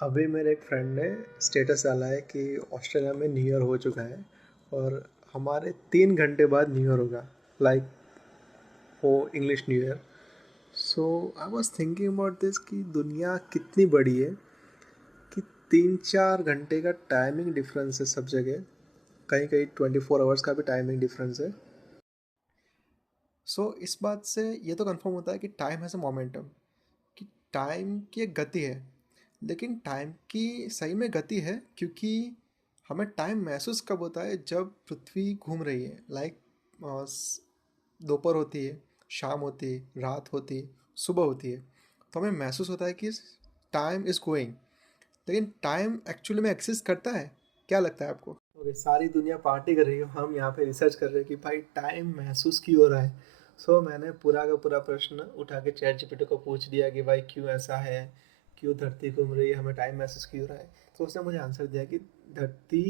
अभी मेरे एक फ्रेंड ने स्टेटस डाला है कि ऑस्ट्रेलिया में न्यू ईयर हो चुका है और हमारे 3 घंटे बाद न्यू ईयर होगा, लाइक वो English new year. So I was thinking about this कि दुनिया कितनी बड़ी है कि 3-4 घंटे का टाइमिंग डिफरेंस है सब जगह। कहीं कहीं 24 आवर्स का भी टाइमिंग डिफरेंस है। इस बात से ये तो कंफर्म होता है कि टाइम हैज़ अ मोमेंटम, कि टाइम की एक गति है। लेकिन टाइम की सही में गति है क्योंकि हमें टाइम महसूस कब होता है जब पृथ्वी घूम रही है, लाइक दोपहर होती है, शाम होती है, रात होती है, सुबह होती है, तो हमें महसूस होता है कि टाइम इज़ गोइंग। लेकिन टाइम एक्चुअली में एक्सिस्ट करता है? क्या लगता है आपको? ओके, सारी दुनिया पार्टी कर रही है, हम यहाँ पे रिसर्च कर रहे हैं कि भाई टाइम महसूस क्यों हो रहा है। मैंने पूरा का पूरा प्रश्न उठा के चैट जीपीटी को पूछ दिया कि भाई क्यों ऐसा है, क्यों धरती घूम रही है, हमें टाइम महसूस क्यों हो रहा है। तो उसने मुझे आंसर दिया कि धरती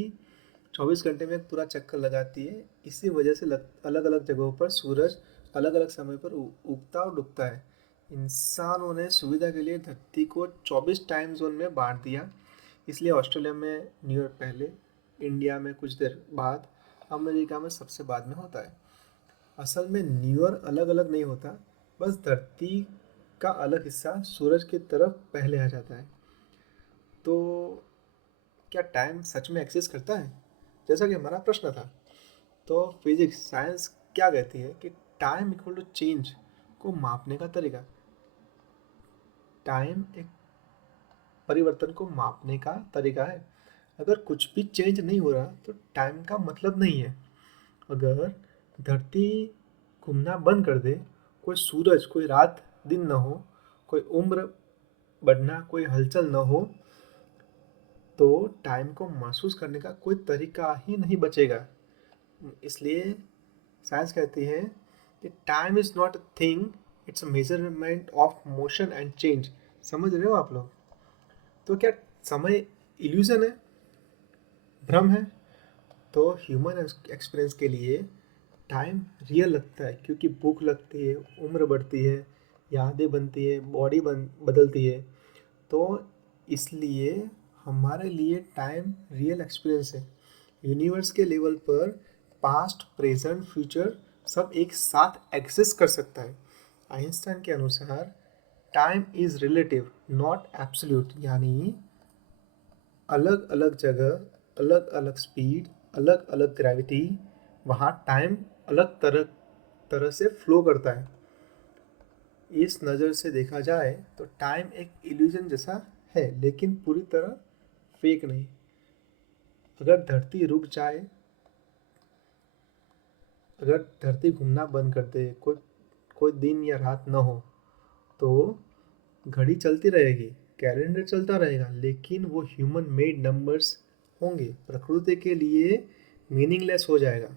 24 घंटे में पूरा चक्कर लगाती है, इसी वजह से अलग अलग जगहों पर सूरज अलग अलग समय पर उगता और डूबता है। इंसानों ने सुविधा के लिए धरती को 24 टाइम जोन में बांट दिया, इसलिए ऑस्ट्रेलिया में न्यू ईयर पहले, इंडिया में कुछ देर बाद, अमेरिका में सबसे बाद में होता है। असल में न्यू ईयर अलग अलग नहीं होता, बस धरती का अलग हिस्सा सूरज की तरफ पहले आ जाता है। तो क्या टाइम सच में एक्सिस्ट करता है, जैसा कि हमारा प्रश्न था? तो फिजिक्स साइंस क्या कहती है कि टाइम इक्वल टू चेंज को मापने का तरीका। टाइम एक परिवर्तन को मापने का तरीका है। अगर कुछ भी चेंज नहीं हो रहा तो टाइम का मतलब नहीं है। अगर धरती घूमना बंद कर दे, कोई सूरज, कोई रात दिन न हो, कोई उम्र बढ़ना, कोई हलचल न हो, तो टाइम को महसूस करने का कोई तरीका ही नहीं बचेगा। इसलिए साइंस कहती है कि time is not a thing, it's a measurement of motion and change. समझ रहे हो आप लोग? तो क्या समय इल्यूजन है, भ्रम है? तो ह्यूमन एक्सपीरियंस के लिए टाइम रियल लगता है क्योंकि भूख लगती है, उम्र बढ़ती है, यादें बनती है, बॉडी बदलती है। तो इसलिए हमारे लिए टाइम रियल एक्सपीरियंस है। यूनिवर्स के लेवल पर पास्ट, प्रेजेंट, फ्यूचर सब एक साथ एग्जिस्ट कर सकता है। आइंस्टाइन के अनुसार time is relative not absolute, यानी अलग अलग जगह, अलग अलग स्पीड, अलग अलग ग्रेविटी, वहाँ टाइम अलग तरह तरह से फ्लो करता है। इस नज़र से देखा जाए तो टाइम एक इल्यूजन जैसा है, लेकिन पूरी तरह फेक नहीं। अगर धरती रुक जाए, अगर धरती घूमना बंद कर दे, कोई कोई दिन या रात न हो, तो घड़ी चलती रहेगी, कैलेंडर चलता रहेगा, लेकिन वो ह्यूमन मेड नंबर्स होंगे, प्रकृति के लिए मीनिंगलेस हो जाएगा।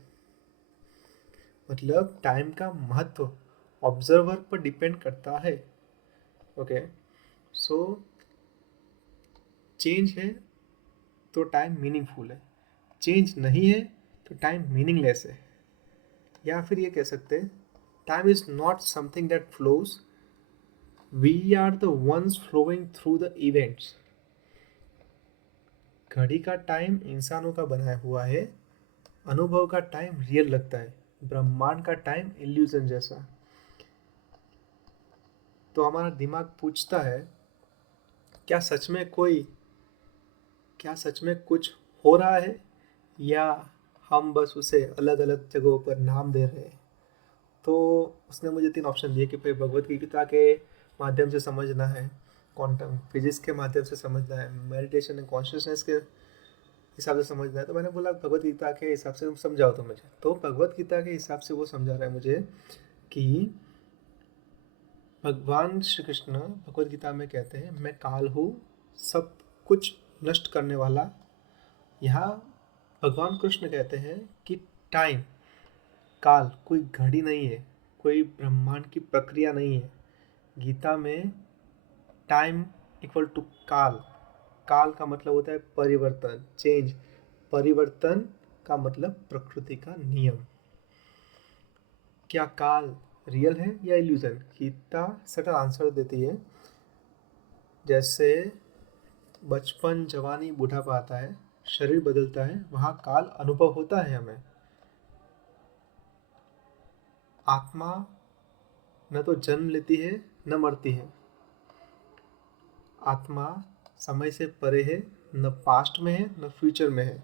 मतलब टाइम का महत्व ऑब्जर्वर पर डिपेंड करता है। ओके, सो चेंज है तो टाइम मीनिंगफुल है, चेंज नहीं है तो टाइम मीनिंगलेस है। या फिर ये कह सकते हैं, time is not something that flows, we are the ones flowing through the events. घड़ी का टाइम इंसानों का बनाया हुआ है, अनुभव का टाइम रियल लगता है, ब्रह्मांड का टाइम इल्यूजन जैसा। तो हमारा दिमाग पूछता है, क्या सच में कोई क्या सच में कुछ हो रहा है, या हम बस उसे अलग अलग जगहों पर नाम दे रहे हैं? तो उसने मुझे 3 ऑप्शन दिए कि भाई भगवत गीता के माध्यम से समझना है, क्वांटम फिजिक्स के माध्यम से समझना है, मेडिटेशन एंड कॉन्शियसनेस के हिसाब से समझना है। तो मैंने बोला भगवत गीता के हिसाब से समझाओ तो मुझे। तो भगवत गीता के हिसाब से वो समझा रहा है मुझे कि भगवान श्री कृष्ण भगवत गीता में कहते हैं, मैं काल हूँ, सब कुछ नष्ट करने वाला। यहाँ भगवान कृष्ण कहते हैं कि टाइम, काल कोई घड़ी नहीं है, कोई ब्रह्मांड की प्रक्रिया नहीं है। गीता में टाइम इक्वल टू काल, काल का मतलब होता है परिवर्तन, चेंज। परिवर्तन का मतलब प्रकृति का नियम। क्या काल रियल है या इल्यूजन? गीता सटल आंसर देती है, जैसे बचपन, जवानी, बुढ़ापा आता है, शरीर बदलता है, वहाँ काल अनुभव होता है हमें। आत्मा न तो जन्म लेती है न मरती है। आत्मा समय से परे है, न पास्ट में है न फ्यूचर में है,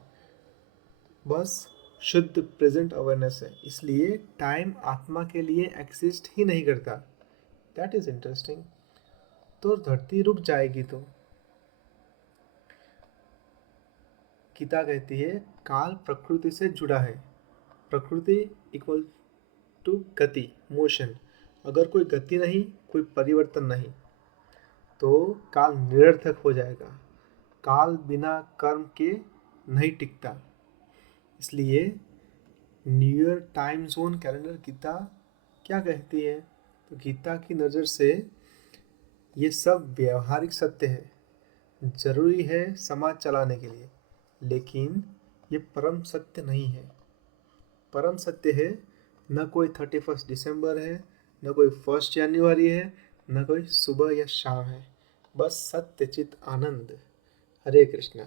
बस शुद्ध प्रेजेंट अवेयरनेस है। इसलिए टाइम आत्मा के लिए एग्जिस्ट ही नहीं करता। That is interesting. तो धरती रुक जाएगी तो गीता कहती है काल प्रकृति से जुड़ा है। प्रकृति इक्वल टू गति, मोशन। अगर कोई गति नहीं, कोई परिवर्तन नहीं, तो काल निरर्थक हो जाएगा। काल बिना कर्म के नहीं टिकता। इसलिए new year time zone calendar Gita क्या कहती है? तो गीता की नज़र से ये सब व्यवहारिक सत्य है, जरूरी है समाज चलाने के लिए, लेकिन ये परम सत्य नहीं है। परम सत्य है न कोई 31 दिसंबर है, न कोई 1 जनवरी है, न कोई सुबह या शाम है, बस सत्य चित आनंद। हरे कृष्णा।